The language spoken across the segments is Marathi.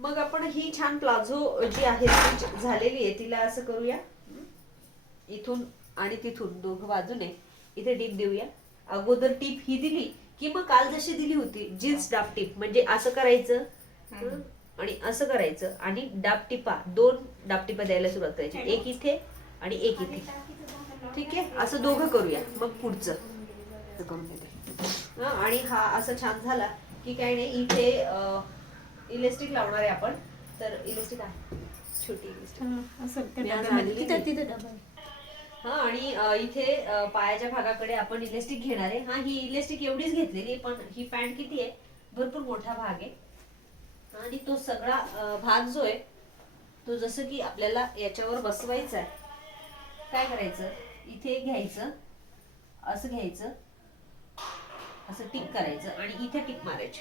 मग आपण ही छान प्लाझो जी आहे ती झालेली आहे तिला असं करूया, इथून आणि तिथून दोघं बाजूने इथे टीप देऊया. अगोदर टीप ही दिली की मग काल जशी दिली होती जीन्स डाप टीप, म्हणजे असं करायचं आणि असं करायचं आणि डाप टिपा, 2 डाप टिपा द्यायला सुरुवात करायची, एक इथे आणि एक इथे. ठीक आहे, असं दोघं करूया. मग पुढचं करून देते. आणि हा असं छान झाला की काही नाही, इथे इलेस्टिक लावणार आहे आपण. तर इलेस्टिक आहे छोटी इलेस्टिक. हा, आणि इथे पायाच्या भागाकडे आपण इलेस्टिक घेणार आहे. हा, ही इलेस्टिक एवढीच घेतलेली आहे, पण ही पॅन्ट किती आहे, भरपूर मोठा भाग आहे. आणि तो सगळा भाग जो आहे तो जसं की आपल्याला याच्यावर बसवायचा आहे. काय करायचं, इथे घ्यायचं, असं घ्यायचं, असं टिप करायचं आणि इथे टिप मारायची.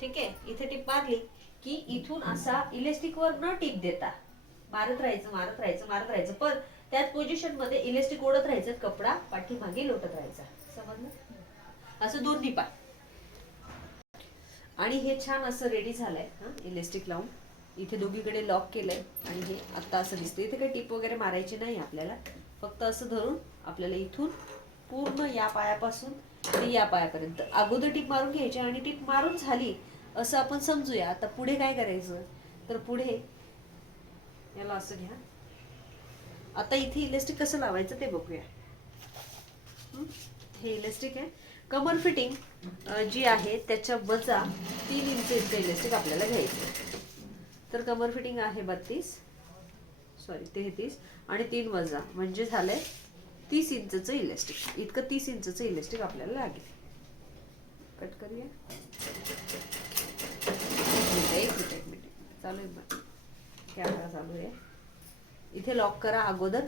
ठीक आहे, इथे टिप मारली की इथून असा इलेस्टिक वर न टिप देता मारत राहायचं मारत राहायचं मारत राहायचं, पण त्याच पोझिशन मध्ये इलेस्टिक ओढत राहायचं, कपडा पाठीमागे लोटत राहायचा. समजलं? असं 2 टिपा. आणि हे छान असं रेडी झालंय. इलेस्टिक लावून इथे दोघीकडे लॉक केलंय आणि हे आता असं दिसतं. इथे काही टिप वगैरे मारायची नाही आपल्याला, फक्त असं धरून आपल्याला इथून पूर्ण या पायापासून ते या पायापर्यंत अगोदर टिप मारून घ्यायची आणि टिप मारून झाली असं आपण समजूया. आता पुढे काय करायचं, तर पुढे याला असं घ्या. आता इथे इलेस्टिक कसं लावायचं ते बघूया. हे इलेस्टिक आहे. कमर फिटिंग जी आहे त्याच्या वजा 3 इंच इतकं इलेस्टिक आपल्याला घ्यायचं. तर कमर फिटिंग आहे 33 आणि 3 वजा म्हणजे झालंय 30 इंचचं इलेस्टिक. इतकं 30 इंचचं इलेस्टिक आपल्याला लागेल. कट करूया. एक मिनिट चालू आहे, कॅमेरा चालू आहे. इथे लॉक करा अगोदर.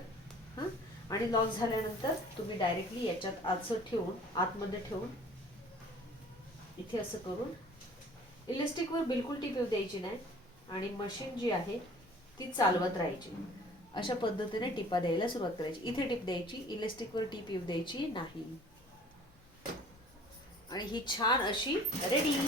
हां, आणि लॉक झाल्यानंतर तुम्ही डायरेक्टली याच्यात असं ठेवून, आतमध्ये ठेवून इथे असं करून इलेस्टिकवर बिलकुल टिप येऊ द्यायची नाही आणि मशीन जी आहे ती चालवत राहायची. अशा पद्धतीने टिपा द्यायला सुरुवात करायची. इथे टिप द्यायची, इलेस्टिकवर टिप येऊ द्यायची नाही. आणि ही छान अशी रेडी.